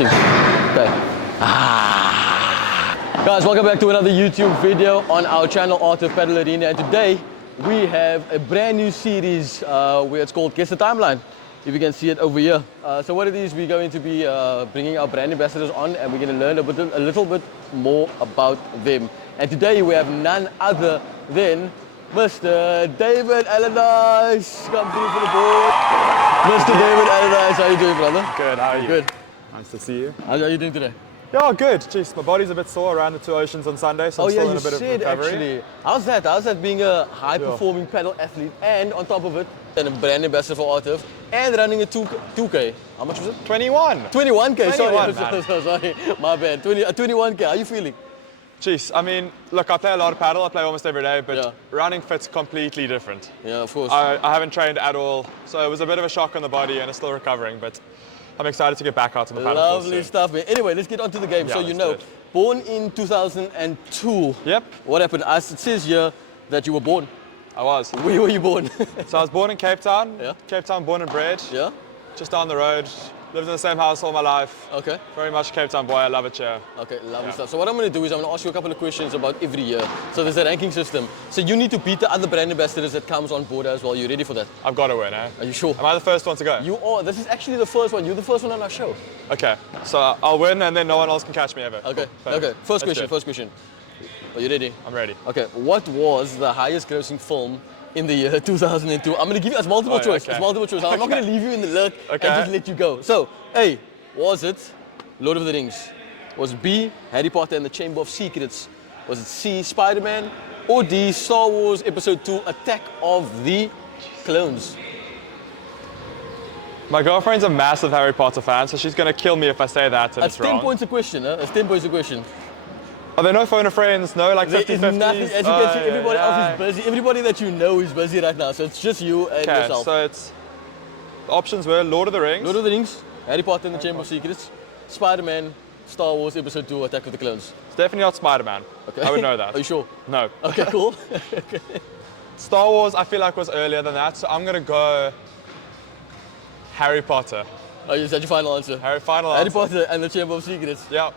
Okay. Guys, welcome back to another YouTube video on our channel, Arturf Padel Arena. And today we have a brand new series where it's called Guess the Timeline. If you can see it over here. So what it is, we're going to be bringing our brand ambassadors on, and we're going to learn a little bit more about them. And today we have none other than Mr. David Allardice. Come through for the board. Mr. David Allardice, how are you doing, brother? Good, how are you? Good. Nice to see you. How are you doing today? Yeah, good. Jeez, my body's a bit sore around the two oceans on Sunday, so I'm still in a bit of recovery. Actually. How's that being a high-performing paddle athlete and on top of it, and a brand ambassador for Arturf and running a 2K? How much was it? 21. 21K, sorry. Man. Sorry, my bad. 21K, how are you feeling? Jeez, I mean, look, I play a lot of paddle, I play almost every day, but Yeah. running fit's completely different. Yeah, of course. I haven't trained at all, so it was a bit of a shock on the body and it's still recovering, but I'm excited to get back out to the paddle course Lovely soon. stuff, man. Anyway, let's get on to the game. Yeah, So you let's know, do it. born in 2002. Yep, What happened? It says here that you were born. I was. Where were you born? So I was born in Cape Town. Yeah. Cape Town, born and bred. Yeah? Just down the road. Lived in the same house all my life. Okay. Very much Cape Town boy, I love it here. Okay, lovely Yeah. stuff. So what I'm going to do is I'm going to ask you a couple of questions about every year. So there's a ranking system. So you need to beat the other brand ambassadors that comes on board as well. You ready for that? I've got to win, eh? Are you sure? Am I the first one to go? You are. This is actually the first one. You're the first one on our show. Okay, so I'll win and then no one else can catch me ever. Okay. Cool. Okay. First Let's do it. question. Are you ready? I'm ready. Okay. What was the highest grossing film in the year 2002? I'm going to give you as multiple Oh, yeah, choice. okay. It's multiple choice. I'm not going to leave you in the lurk Okay. and just let you go. So, A, was it Lord of the Rings? Was it B, Harry Potter and the Chamber of Secrets? Was it C, Spider-Man? Or D, Star Wars Episode 2, Attack of the Clones? My girlfriend's a massive Harry Potter fan, so she's gonna kill me if I say that and That's it's wrong. 10 points a question, huh? That's 10 points a question. Are there no phone of friends? No, like There 50-50s? is nothing, as you can see, everybody else yeah. is busy. Everybody that you know is busy right now, so it's just you and Okay, yourself. so it's... The options were Lord of the Rings. Lord of the Rings, Harry Potter and the Chamber of Secrets, Spider-Man, Star Wars Episode 2, Attack of the Clones. It's definitely not Spider-Man. Okay. I would know that. Are you sure? No. Okay, cool. Star Wars, I feel like was earlier than that, so I'm gonna go Harry Potter. Oh, is that your final answer? Final Harry answer. Potter and the Chamber of Secrets. Yeah.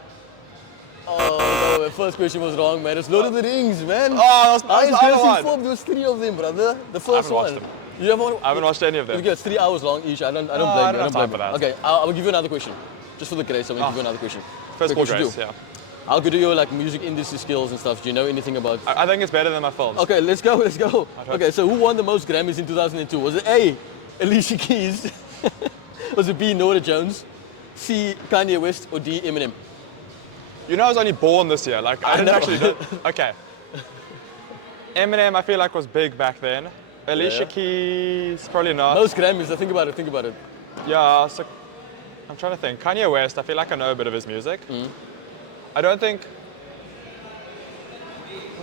Oh, no, the first question was wrong, man. It's Lord of the Rings, man. Oh, that was Highest the other grossing one. film, there was 3 of them, brother. The first haven't watched one. them. You haven't? I haven't watched any of them. Okay, it's 3 hours long each. I don't blame you. I don't have blame time for that. you. Okay, I will give you another question. Just for the grace, I'm going to give you another question. First of Quick all, question Grace, two. yeah. How good are your like music industry skills and stuff? Do you know anything about? I think it's better than my films. Okay, let's go. hope Okay, so who won the most Grammys in 2002? Was it A, Alicia Keys? Was it B, Nora Jones? C, Kanye West? Or D, Eminem? You know I was only born this year, like I didn't know. actually do. Okay. Eminem I feel like was big back then. Alicia Yeah. Keys, probably not. Most Grammys, think about it. Yeah, so I'm trying to think. Kanye West, I feel like I know a bit of his music. I don't think...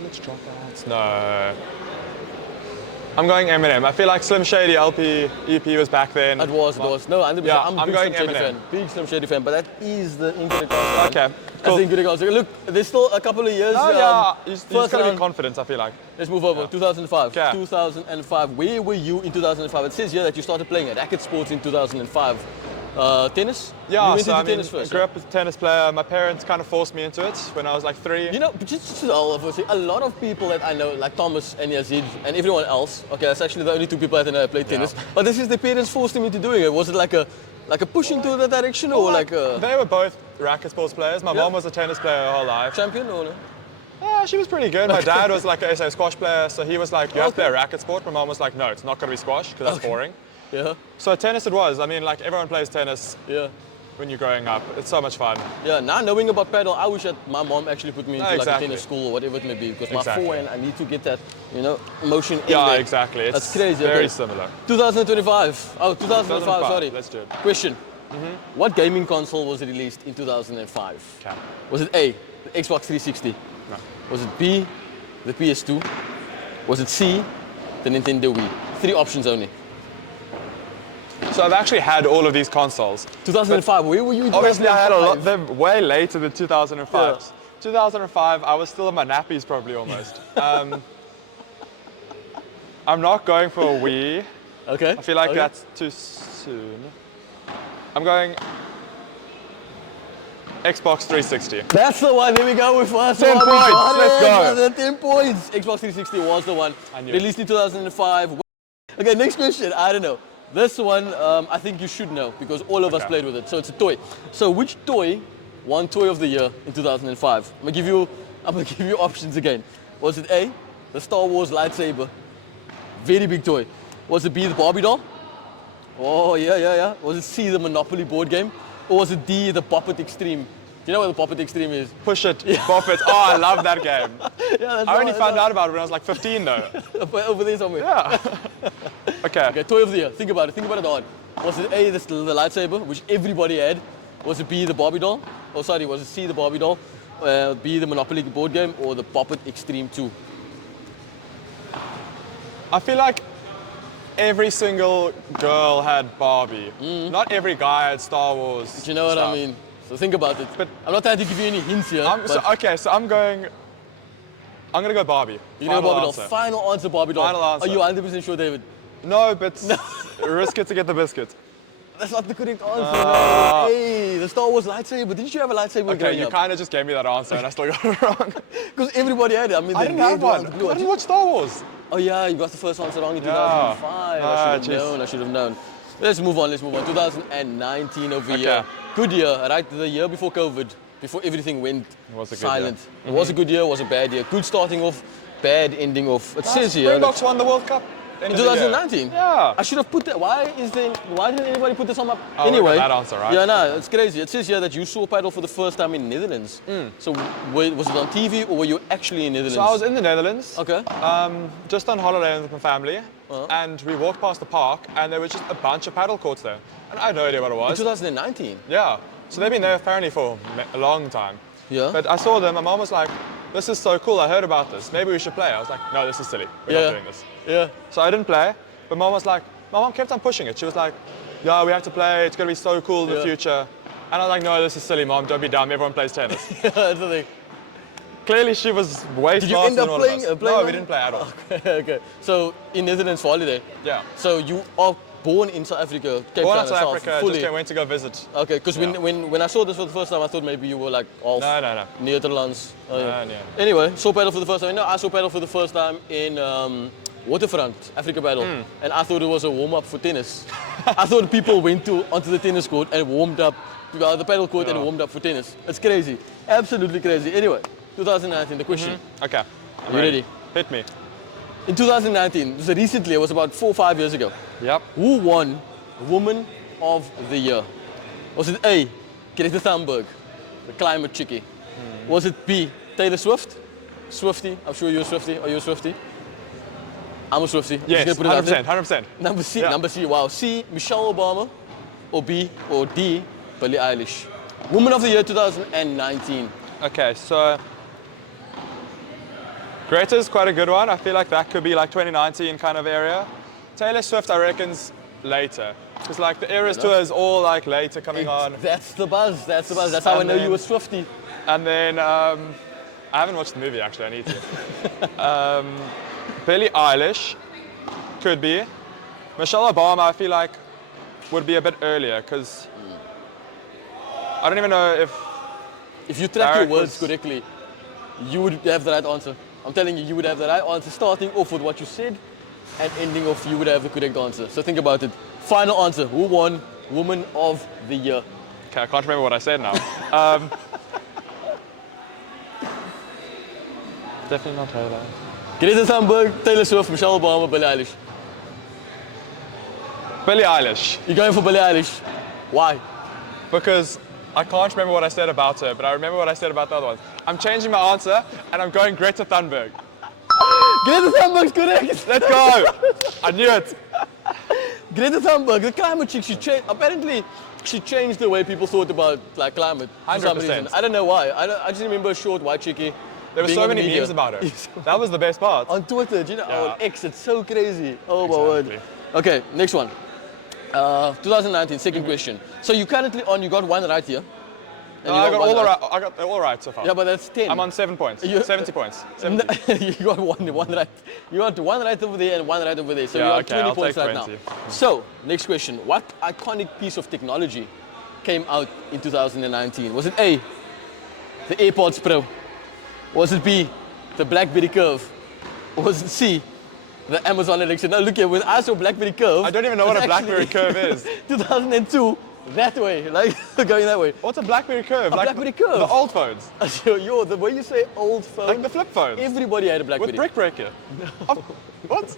Let's drop that. No. I'm going Eminem. I feel like Slim Shady LP, EP was back then. It was. No, 100%. Yeah, I'm a I'm big going Slim Shady Eminem. fan. Big Slim Shady fan, but that is the incorrect answer. Okay, That's cool. the incorrect answer. Look, there's still a couple of years. Oh yeah, you just first gotta be round. confident, I feel like. Let's move over. 2005. Okay. 2005. Where were you in 2005? It says here that you started playing at Racket Sports in 2005. Tennis? Yeah, you went so into I mean, tennis first. I grew up as a tennis player. My parents kind of forced me into it when I was like 3. You know, but just obviously, a lot of people that I know, like Thomas and Yazid and everyone else, okay, that's actually the only 2 people that I know that play tennis, but this is the parents forced them into doing it. Was it like a push into that direction or like a They were both racket sports players. My mom was a tennis player her whole life. champion or no? Yeah, she was pretty good. My dad was like a SA squash player, so he was like, you have to play Okay. a racket sport. My mom was like, no, it's not going to be squash because that's boring. Yeah, So tennis it was. I mean, like everyone plays tennis yeah. when you're growing up. It's so much fun. Yeah, now knowing about paddle, I wish that my mom actually put me into like a exactly. tennis school or whatever it may be, because my Exactly. forehand, I need to get that, motion in Yeah, there. exactly. It's That's crazy. very Okay. similar. 2025. Oh, 2005, 2005. sorry. Let's do it. Question. What gaming console was released in 2005? Okay. Was it A, the Xbox 360? No. Was it B, the PS2? Was it C, the Nintendo Wii? 3 options only. So I've actually had all of these consoles. 2005, where were you in Obviously, I had a lot. 2005? They're way later than 2005. Yeah. 2005, I was still in my nappies probably almost. I'm not going for a Wii. Okay. I feel like okay. that's too soon. I'm going Xbox 360. That's the one. There we go. With us. 10 Oh, we points. got Let's it, go. brother. 10 points. Xbox 360 was the one. I knew it. Released in 2005. Okay, next question. I don't know. This one, I think you should know because all of us played with it. So it's a toy. So which toy won Toy of the Year in 2005? I'm gonna give you options again. Was it A, the Star Wars lightsaber? Very big toy. Was it B, the Barbie doll? Oh, yeah. Was it C, the Monopoly board game? Or was it D, the Poppet Extreme? Do you know what the Poppet Extreme is? Push it, bop it. Oh, I love that game. Yeah, I only found out about it when I was like 15 though. over there somewhere. Yeah. Okay, Toy of the Year. Think about it hard. Was it A, the lightsaber, which everybody had? Was it B, the Barbie doll? Oh, sorry, was it C, the Barbie doll? B, the Monopoly board game? Or the Poppet Extreme 2? I feel like every single girl had Barbie. Not every guy had Star Wars. Do you know what stuff. I mean? So think about it. But I'm not trying to give you any hints here. So I'm gonna go Barbie. You know Barbie doll. Final answer, Barbie doll. Final answer. Are you 100% sure, David? No, but risk it to get the biscuit. That's not the correct answer. No. Hey, the Star Wars lightsaber. Didn't you have a lightsaber Okay, growing you up? kind of just gave me that answer and I still got it wrong. Because everybody had it. I mean, I the didn't have red one. ones, the blue I ones. didn't watch Star Wars. Oh yeah, you got the first answer wrong in Yeah. 2005. Ah, I should have known. Let's move on. 2019 over here. Okay. Good year, right? The year before COVID, before everything went was a good silent. year. It was a good year, was a bad year. Good starting off, bad ending off. It says here. Springboks won the World Cup. In 2019? Yeah. I should have put that. Why didn't anybody put this on my... Oh, anyway. we got that answer, right? Yeah, no, it's crazy. It says here that you saw paddle for the first time in Netherlands. So was it on TV or were you actually in Netherlands? So I was in the Netherlands. Okay. Just on holiday with my family. And we walked past the park and there was just a bunch of paddle courts there. And I had no idea what it In was. 2019? Yeah. So they've been there apparently for a long time. Yeah. But I saw them, my mom was like, this is so cool, I heard about this. Maybe we should play. I was like, no, this is silly. We're not doing this. Yeah. So I didn't play. But mom was like, my mom kept on pushing it. She was like, yeah, we have to play. It's going to be so cool in the future. And I was like, no, this is silly, mom. Don't be dumb. Everyone plays tennis. That's the thing. Clearly, she was way Did you smarter end than up all playing? of us. Playing No, on- we didn't play at all. Okay. So in Netherlands for holiday. Yeah. So you are born in South Africa, Cape Born Town in South itself, Africa, fully. just went to go visit. Okay, because when I saw this for the first time, I thought maybe you were like off No. Netherlands. No. Anyway, saw paddle for the first time. No, I saw paddle for the first time in Waterfront, Africa Paddle, and I thought it was a warm-up for tennis. I thought people went onto the tennis court and warmed up, the paddle court and warmed up for tennis. It's crazy, absolutely crazy. Anyway, 2019, the question. Okay. Are you ready? Hit me. In 2019, so recently, it was about 4 or 5 years ago. Yep. Who won Woman of the Year? Was it A, Greta Thunberg, the climate chickie? Was it B, Taylor Swift? Swiftie, I'm sure you're a Swiftie. Are you a Swiftie? I'm a Swiftie. I'm Yes, just gonna put it out there. 100%. Number C, wow. C, Michelle Obama, or B, or D, Billie Eilish. Woman of the Year 2019. Okay, so Greta's quite a good one. I feel like that could be like 2019 kind of area. Taylor Swift, I reckon's later. Because like the Eras tour is all like later coming on. That's the buzz. That's how I know you were Swiftie. And then I haven't watched the movie actually. I need to. Billie Eilish could be. Michelle Obama, I feel like would be a bit earlier because I don't even know if you track your Barrett words was- correctly, you would have the right answer. I'm telling you, you would have the right answer. Starting off with what you said and ending off, you would have the correct answer. So think about it. Final answer. Who won Woman of the Year? Okay, I can't remember what I said now. Definitely not Taylor. Greta Thunberg, Taylor Swift, Michelle Obama, Billie Eilish. Billie Eilish. You're going for Billie Eilish. Why? Because I can't remember what I said about her, but I remember what I said about the other ones. I'm changing my answer and I'm going Greta Thunberg. Greta Thunberg's correct. Let's go! I knew it. Greta Thunberg, the climate chick, apparently she changed the way people thought about like climate for some 100%. reason. I don't know why. I just remember a short white chickie. There were being so on the many media. memes about her. That was the best part. On Twitter, do you know? Yeah. On X, it's so crazy. Oh my word. Exactly. Okay, next one. 2019, second question. So you currently you got one right here. And No, you I got one all right. I got all right so far. Yeah, but that's 10. I'm on 7 points. You- 70 points. 70. You got one right. You got one right over there and one right over there. So Yeah, you got okay, 20 I'll points take right 20. now. So, next question. What iconic piece of technology came out in 2019? Was it A, the AirPods Pro? Was it B, the BlackBerry Curve? Or was it C, the Amazon Alexa? Now look here, when I saw BlackBerry Curve, I don't even know what a BlackBerry Curve is. 2002, that way, like going that way. What's a BlackBerry Curve? A BlackBerry Curve. The old phones. Yo, the way you say old phone, Like the flip phones. everybody had a BlackBerry. With brick breaker. No. What?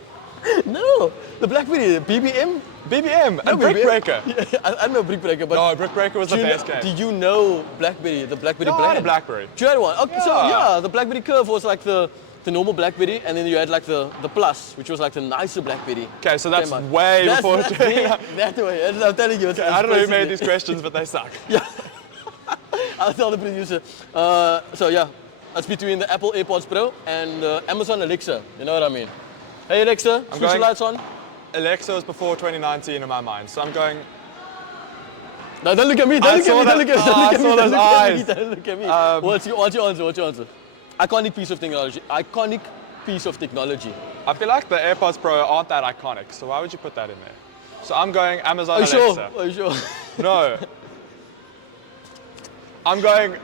No, the BlackBerry, BBM. BBM No, and brick BBM. breaker. Yeah, I know brick breaker, but No, brick breaker was the best do game. you know BlackBerry, the BlackBerry No, I brand? had a BlackBerry. Do you had one? Okay, so Yeah. yeah, the BlackBerry Curve was like the normal BlackBerry, and then you had like the Plus, which was like the nicer BlackBerry. Okay, so that's Came out. way That's, before. that's that way. I'm telling you. I don't know who made these questions, but they suck. Yeah. I'll tell the producer. So yeah, that's between the Apple AirPods Pro and Amazon Alexa. You know what I mean? Hey Alexa, switch the going- lights on. Alexa was before 2019 in my mind, so I'm going. No, don't look at me. I Don't look saw at me. Don't that- look at me. I Don't saw look at those me. eyes. Don't look at me. What's your answer? What's your answer? Iconic piece of technology. Iconic piece of technology. I feel like the AirPods Pro aren't that iconic, so why would you put that in there? So I'm going Amazon Are you Alexa. sure? Are you sure? No. I'm going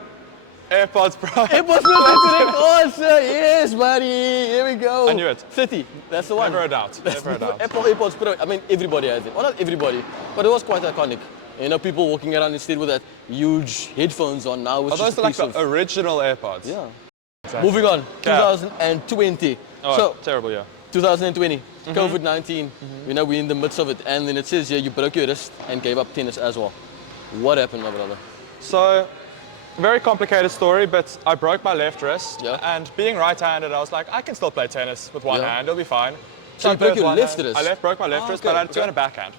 AirPods Pro. AirPods Pro. That's the correct answer. Yes, buddy. Here we go. I knew it. 30. That's the one. Never a doubt. Never a doubt. Apple AirPods Pro. I mean, everybody has it. Well, not everybody, but it was quite iconic. You know, people walking around instead with that huge headphones on now. It's Are those just a like piece the of, original AirPods? yeah. Exactly. Moving on. Yeah. 2020. Oh, So, terrible, yeah. 2020, COVID-19, you know, we're in the midst of it. And then it says here you broke your wrist and gave up tennis as well. What happened, my brother? So, very complicated story, but I broke my left wrist. Yeah. And being right-handed, I was like, I can still play tennis with one Yeah. hand, it'll be fine. So I you broke played with your one left hand. wrist? I broke my left Ah, wrist, okay, but I had okay. two-handed backhand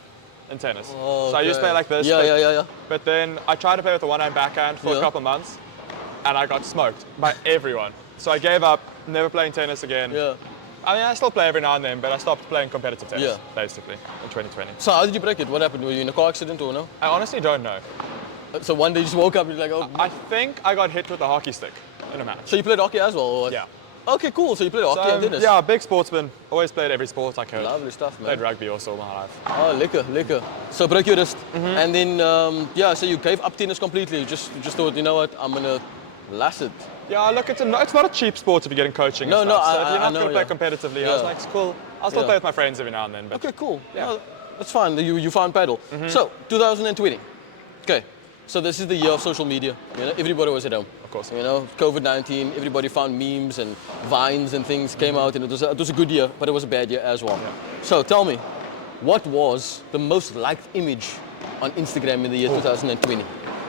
in tennis. Oh, So I used to play like this. Yeah, but, yeah. But then I tried to play with a one-hand backhand for Yeah. a couple of months, and I got smoked by everyone. So I gave up, never playing tennis again. Yeah. I mean, I still play every now and then, but I stopped playing competitive tennis, Yeah. basically, in 2020. So how did you break it? What happened? Were you in a car accident or no? I honestly don't know. So one day you just woke up and you're like, oh. I think I got hit with a hockey stick in a match. So you played hockey as well? Or what? Yeah. Okay, cool. So you played hockey and tennis? yeah, big sportsman. Always played every sport I could. Lovely stuff, man. Played rugby also my life. Oh, lekker. So broke your wrist. And then, yeah, so you gave up tennis completely. You just thought, you know what, I'm going to lass it. Yeah, look, it's not a cheap sport if you're getting coaching No, and no, stuff. So if I you're not know, going to yeah. play competitively, I Yeah. was like, it's cool. I'll still Yeah. play with my friends every now and then. But Okay, cool. Yeah. No, that's fine. You found paddle. So 2020. Okay. So this is the year of social media. You know, everybody was at home. Of course. You know, COVID-19. Everybody found memes and vines and things came out, and it was a good year, but it was a bad year as well. So tell me, what was the most liked image on Instagram in the year 2020?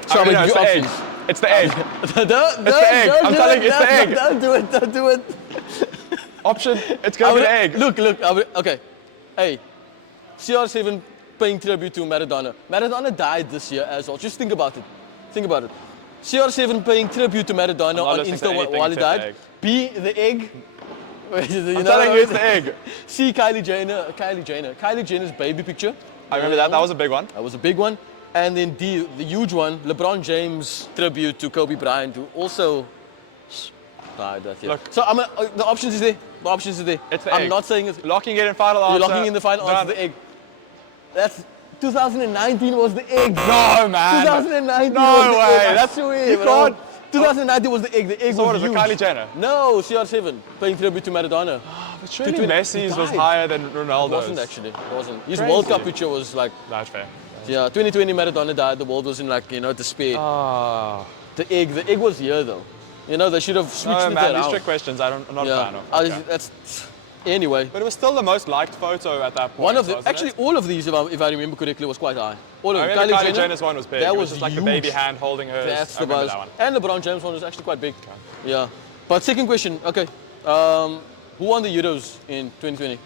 So I mean, I'm it's gonna the give egg. you It's the egg. don't, the egg. I'm telling you, it's the egg. Don't do it. Don't do it. Option, it's going to be the egg. Look. Okay. Hey, CR7 paying tribute to Maradona. Maradona died this year as well. Just think about it. CR7 paying tribute to Maradona not on listening to Insta anything while he except the died. egg. B, the egg. I'm telling you, it's the egg. C, Kylie Jenner. Kylie Jenner's baby picture. I remember that. That was a big one. That was a big one. And then D, the huge one, LeBron James tribute to Kobe Bryant, who also died that year. Look. So the options is there. It's the I'm egg. not saying it's. Locking it in final answer. You're locking in the final answer, Done. the egg. That's 2019 was the egg. No, man. 2019 No was the way. egg. That's weird. You bro. can't. 2019 was the egg. The egg So what was is it, huge. Kylie Jenner? No, CR7 paying tribute to Maradona. But surely 2020 Messi's he was died. higher than It Ronaldo's. wasn't actually. It wasn't. His Crazy. World Cup picture was like, That's fair. yeah, 2020 Maradona died. The world was in like, despair. Ah. The egg was here though. You know, they should have switched No, it man, these around. trick questions I'm not a fan of. Okay. That's anyway. But it was still the most liked photo at that point. One of them, wasn't actually, it? all of these, if I remember correctly, was quite high. All of I them. remember Kylie Jenner's one was big. That It was just like huge. the baby hand holding hers. That's I the remember buzz. that one. And LeBron James one was actually quite big. Yeah. But second question, okay. Who won the Euros in 2020?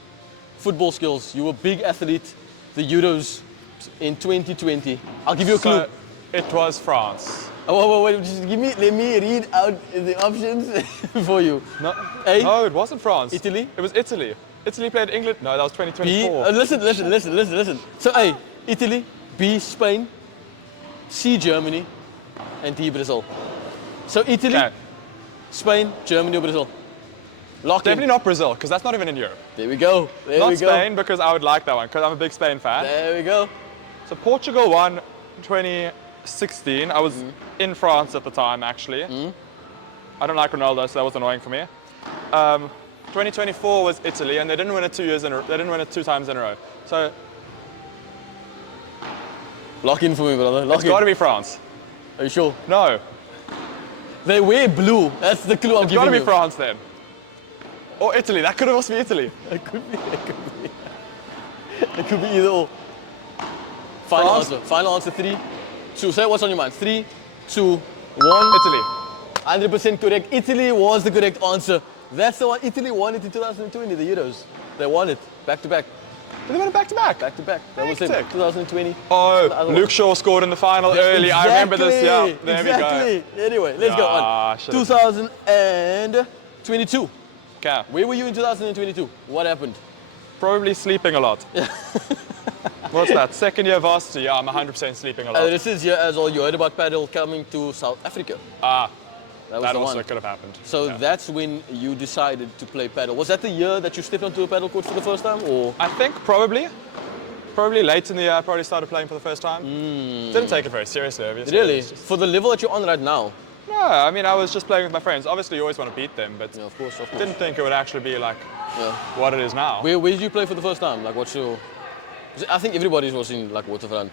Football skills. You were a big athlete. The Euros in 2020. I'll give you a clue. So, it was France. Oh, wait, just let me read out the options for you. No, A, no, it wasn't France. Italy? It was Italy. Italy played England. No, that was B, 2024. listen. So A, Italy, B, Spain, C, Germany, and D, Brazil. So Italy, Okay. Spain, Germany, or Brazil? Lock Definitely in. not Brazil, because that's not even in Europe. There we go. There Not we go. Spain, because I would like that one, because I'm a big Spain fan. There we go. So Portugal won 2018. 16. I was in France at the time, actually. I don't like Ronaldo, so that was annoying for me. 2024 was Italy, and they didn't win it 2 years in a, they didn't win it 2 times in a row. So Lock in for me, brother. Lock it's in. got to be France. Are you sure? No, They wear blue. That's the clue I'm it's giving got to you. be France then. Or Italy. That could have also be Italy. It could be. It could be. It could be either or. Final France? answer. Final answer. 3, 2. Say what's on your mind. 3, 2, 1. Italy. 100% correct. Italy was the correct answer. That's the one. Italy won it in 2020, the Euros. They won it back to back. Did they win it back to back? Back to back. That was it. Hectic. 2020. Oh, The other Luke one. Shaw scored in the final early. I remember this. Yeah, there we go. Exactly. Anyway, let's go on. should've- 2022. Okay. Where were you in 2022? What happened? Probably sleeping a lot. What's that? Second year varsity. Yeah, I'm 100% sleeping a lot. This is here as well. You heard about Padel coming to South Africa. Ah, That was that the also one. could have happened. So Yeah. that's when you decided to play paddle. Was that the year that you stepped onto a paddle court for the first time, or? I think probably late in the year I probably started playing for the first time. Didn't take it very seriously, obviously. Really? It's just- For the level that you're on right now? No, I mean I was just playing with my friends. Obviously you always want to beat them, but Yeah, of course, of course. didn't think it would actually be like Yeah. what it is now. Where did you play for the first time? Like, what's your? I think everybody was in like Waterfront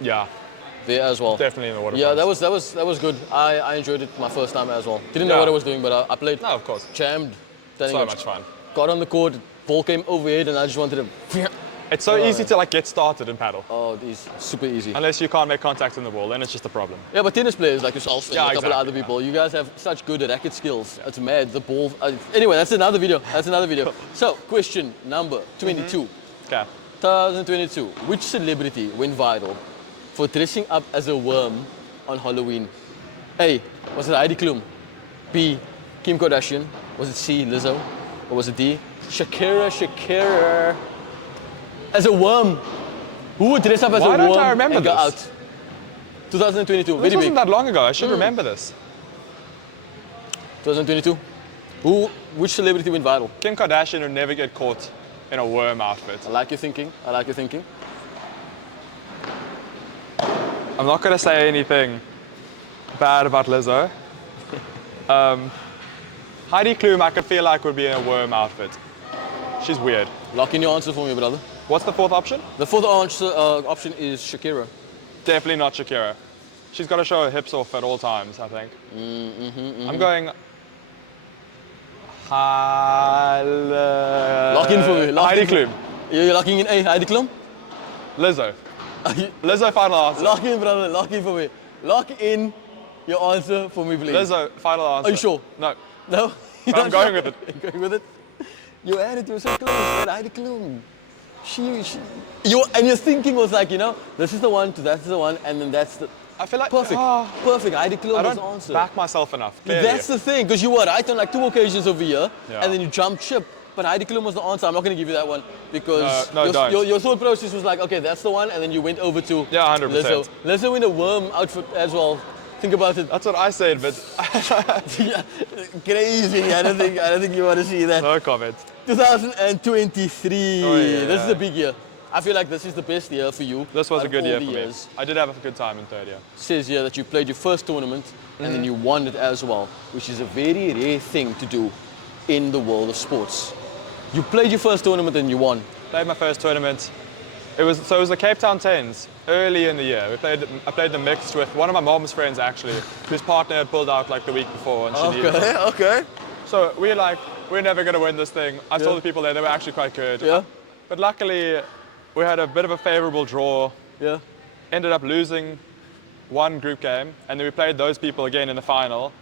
Yeah, there as well. definitely in the waterfront. Yeah, that was good. I enjoyed it my first time as well. Didn't know Yeah. what I was doing, but I played. No, of course. Jammed. telling So you, much fun. Got on the court, ball came overhead, and I just wanted to. It's so easy to like get started in paddle. Oh, it is super easy. Unless you can't make contact in the ball, then it's just a problem. Yeah, but tennis players like yourself and Yeah, a couple of exactly, other people, you guys have such good racket skills. It's mad. The ball. Anyway, that's another video. That's another video. So, question number 22. Okay. 2022. Which celebrity went viral for dressing up as a worm on Halloween? A. Was it Heidi Klum? B. Kim Kardashian? Was it C. Lizzo? Or was it D. Shakira? As a worm. Who would dress up as Why a don't worm I remember and go this? out? 2022. This Very wasn't big. that long ago. I should remember this. 2022. Which celebrity went viral? Kim Kardashian would never get caught in a worm outfit. I like your thinking. I like your thinking. I'm not going to say anything bad about Lizzo. Heidi Klum, I could feel like would be in a worm outfit. She's weird. Lock in your answer for me, brother. What's the fourth option? The fourth option is Shakira. Definitely not Shakira. She's got to show her hips off at all times, I think. I'm going. Lock in for me. Lock Heidi in for- Klum. You're locking in A, Heidi Klum? Lizzo. Lizzo, final answer. Lock in, brother. Lock in for me. Lock in your answer for me, please. Lizzo, final answer. Are you sure? No. No? You're I'm not going sure? with it. You're going with it? You had it. You were so close. Man. Heidi Klum. And your thinking was like, this is the one, that's the one, and then that's the... I feel like Perfect. Perfect. Heidi Klum I was the don't answer. back myself enough. Clearly. That's the thing, because you were right on like 2 occasions over here, Yeah. and then you jumped ship. But Heidi Klum was the answer. I'm not going to give you that one because No, don't. your thought process was like, okay, that's the one, and then you went over to Yeah, 100%. Lizzo. Lizzo in a worm outfit as well. Think about it. That's what I said, but Yeah, crazy. I don't think you want to see that. no comment. 2023. Oh, yeah. This is a big year. I feel like this is the best year for you. This was out a of good all year the for me. years. I did have a good time in third year. Says here that you played your first tournament and then you won it as well, which is a very rare thing to do in the world of sports. You played your first tournament and you won. Played my first tournament. It was the Cape Town Tens early in the year. I played the mixed with one of my mom's friends actually, whose partner had pulled out like the week before and she needed it. Okay. So we're never gonna win this thing. I saw Yeah. the people there; they were actually quite good. Yeah. But luckily, we had a bit of a favourable draw. Yeah. Ended up losing one group game, and then we played those people again in the final.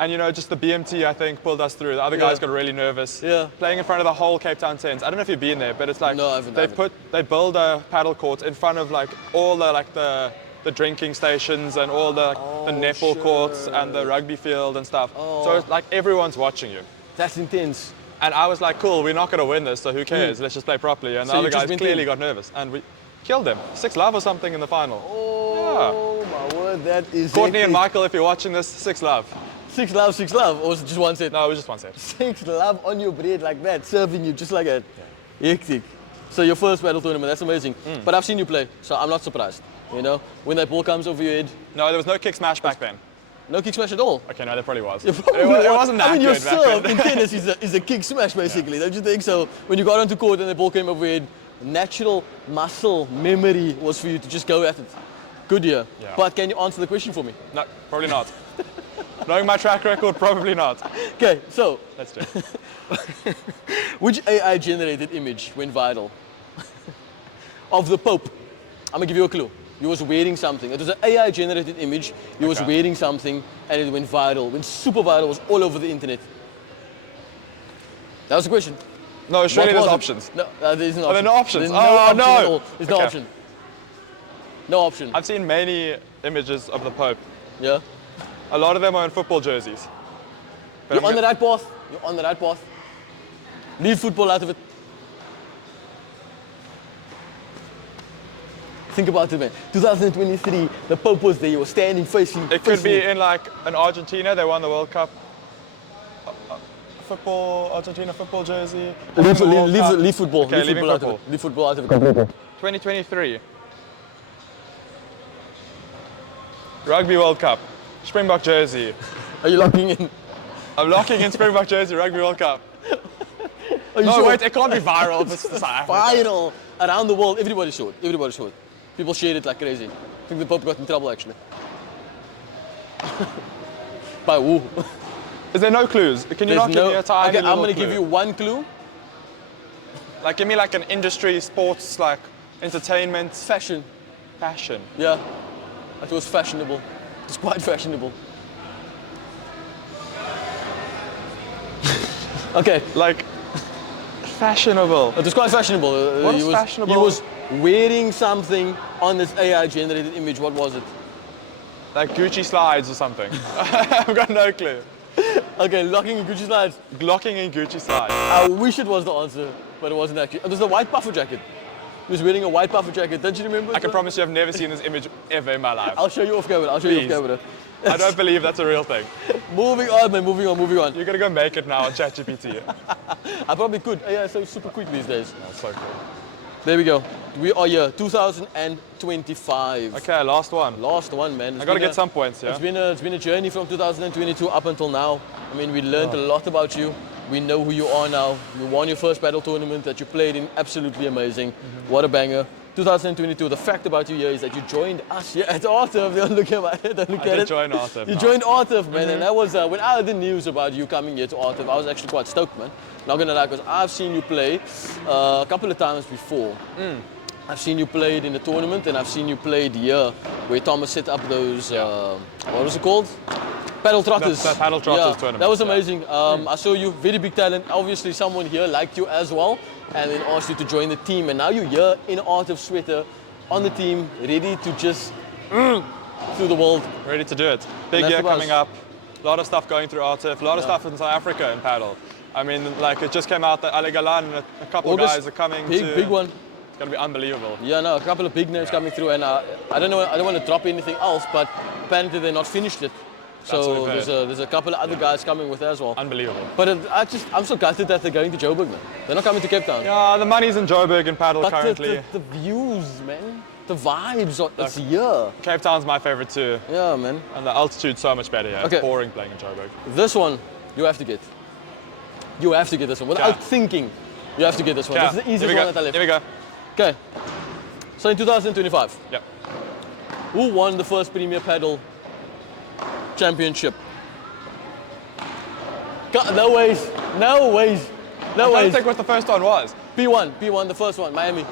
And just the BMT, I think, pulled us through. The other guys Yeah. got really nervous. Yeah. Playing in front of the whole Cape Town Tens. I don't know if you've been there, but it's like No, I haven't. they build a paddle court in front of like all the drinking stations and all the netball courts and the rugby field and stuff. So it's like everyone's watching you. That's intense. And I was like, cool, we're not going to win this, so who cares? Let's just play properly. And So the you other just guys went clearly in? got nervous. And we killed them. 6-love or something in the final. Oh my word, that is Courtney and hectic. Michael, if you're watching this, 6-love. 6-love, or was it just one set? No, it was just one set. 6-love on your bread like that, serving you just like that. Hectic. So your first battle tournament, that's amazing. But I've seen you play, so I'm not surprised. You know, when that ball comes over your head, No, there was no kick smash back then. no kick smash at all. Okay, no, there probably was. It probably It wasn't that I mean, your good back serve then. in tennis is a kick smash, basically. Don't you think so? When you got onto court and the ball came over your head, natural muscle memory was for you to just go at it. Good year. Yeah. But can you answer the question for me? No, probably not. Knowing my track record, probably not. Okay, so Let's do it. which AI generated image went viral? Of the Pope. I'm gonna give you a clue. He was wearing something. It was an AI generated image. He was Okay. wearing something and it went viral. Went super viral. It was all over the internet. That was the question. No, surely What there's was it? options. No, there's no Are there option. no options? There's Oh, option no. at all. There's no Okay. option. No option. I've seen many images of the Pope. Yeah. A lot of them are in football jerseys. But You're I'm on the right path. You're on the right path. Leave football out of it. Think about it, man. 2023, the Pope was there. He was standing facing. It could facing be it. in like an Argentina. They won the World Cup. Football, Argentina football jersey. Leave, Won the World Cup. leave football. Okay, leave leaving football out of football. it. Leave football out of it completely. 2023. Rugby World Cup. Springbok jersey. Are you locking in? I'm locking in Springbok jersey, Rugby World Cup. Are you No, sure? wait, it can't be viral if it's South Africa. Viral around the world. Everybody saw it. Everybody saw it. People shared it like crazy. I think the Pope got in trouble actually. By who? Is there no clues? Can you not give me a tiny Okay, I'm little gonna clue? give you one clue. Like, give me like an industry, sports, like entertainment, Fashion. fashion. Yeah. It was fashionable. It's quite fashionable. Okay. Like, fashionable. It was quite fashionable. What he is was, fashionable? He was wearing something on this AI generated image. What was it? Like Gucci slides or something. I've got no clue. Okay, locking in Gucci slides. Glocking in Gucci slides. I wish it was the answer, but it wasn't actually. It was the white puffer jacket. He was wearing a white puffer jacket. Don't you remember? I can promise you I've never seen this image ever in my life. I'll show you off camera. I'll show you off Please. camera. I don't believe that's a real thing. Moving on, man. Moving on. Moving on. You're gonna go make it now on ChatGPT. I probably could. AI is so super quick these days. That's so cool. There we go. We are here, 2025. Okay, last one. Last one, man. I gotta get some points, yeah? It's been a journey from 2022 up until now. I mean, we learned a lot about you. We know who you are now. You won your first paddle tournament that you played in. Absolutely amazing. What a banger. 2022. The fact about you here is that you joined us here at Arturf. Don't look at my head. Don't look I at did it. join Arturf You now. joined Arturf, man, and that was when I heard the news about you coming here to Arturf. I was actually quite stoked, man. Not gonna lie, because I've seen you play a couple of times before. I've seen you played in the tournament, and I've seen you played here, where Thomas set up those. What was it called? Paddle trotters. The paddle trotters tournament, That was yeah. amazing. I saw you, very big talent. Obviously, someone here liked you as well, and then asked you to join the team. And now you're here in Arturf sweater, on the team, ready to just through the world. Ready to do it. Big that's year the buzz. coming up. A lot of stuff going through Arturf. A lot of stuff in South Africa in paddle. I mean, like it just came out that Ale Galan and a couple of August, guys are coming big, to. big one. It's gonna be unbelievable. Yeah, no, a couple of big names coming through, and I don't know. I don't want to drop anything else, but apparently they're not finished yet. what So we've heard. there's a couple of other guys coming with as well. Unbelievable. But I'm so gutted that they're going to Joburg, man. They're not coming to Cape Town. Yeah, the money's in Joburg in paddle But currently. the views, man, the vibes, it's here. Cape Town's my favorite too. Yeah, man. And the altitude's so much better here. Okay. It's boring playing in Joburg. This one, you have to get. You have to get this one without Okay. thinking. You have to get this one. Okay, This is the here easiest we go. one that I left. Here we go. Okay. So in 2025, Yep. who won the first Premier Paddle Championship? No ways. No ways. No I don't ways. think what the first one was. P1, the first one, Miami.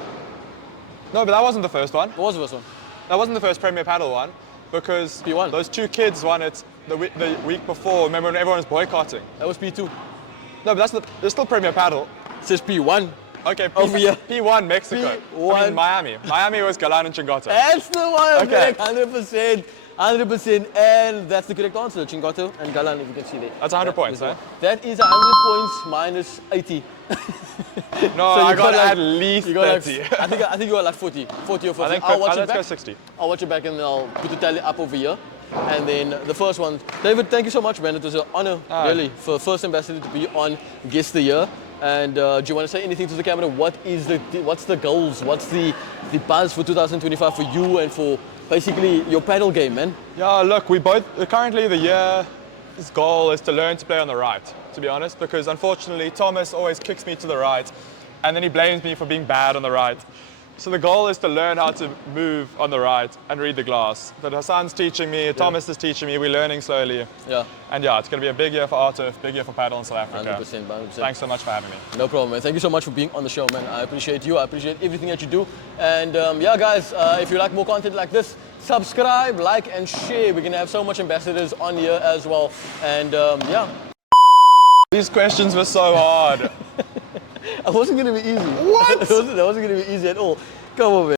No, but that wasn't the first one. What was the first one? That wasn't the first Premier Paddle one, because P1. those two kids won it the week before. Remember when everyone was boycotting? That was P2. No, but there's still Premier Paddle. It says P1. Okay, Over here. P1 Mexico. I P1. mean Miami. Miami was Galan and Chingoto. That's the one, Okay. correct, 100%. 100%, and that's the correct answer, Chingoto and Galan, if you can see there. That's 100 points, eh? That is 100 points minus 80. No, So I you got like- at least You got 30. like, I think you got like 40 or 50. I think I'll watch it let's back. go 60. I'll watch it back and I'll put the tally up over here. And then the first one, David, thank you so much, man. It was an honor, really, for first ambassador to be on Guest the Year. And do you want to say anything to the camera? What's the goals? What's the buzz for 2025 for you and for basically your paddle game, man? Yeah, look, we both currently the year's goal is to learn to play on the right, to be honest, because unfortunately Thomas always kicks me to the right, and then he blames me for being bad on the right. So the goal is to learn how to move on the right and read the glass. But Hassan's teaching me, Thomas is teaching me, we're learning slowly. Yeah. And yeah, it's going to be a big year for Arturf, big year for paddle in South Africa. 100%, 100%. Thanks so much for having me. No problem, man. Thank you so much for being on the show, man. I appreciate you. I appreciate everything that you do. And yeah, guys, if you like more content like this, subscribe, like, and share. We're going to have so much ambassadors on here as well. And yeah. These questions were so hard. It wasn't going to be easy. What? That wasn't going to be easy at all. Come on, man.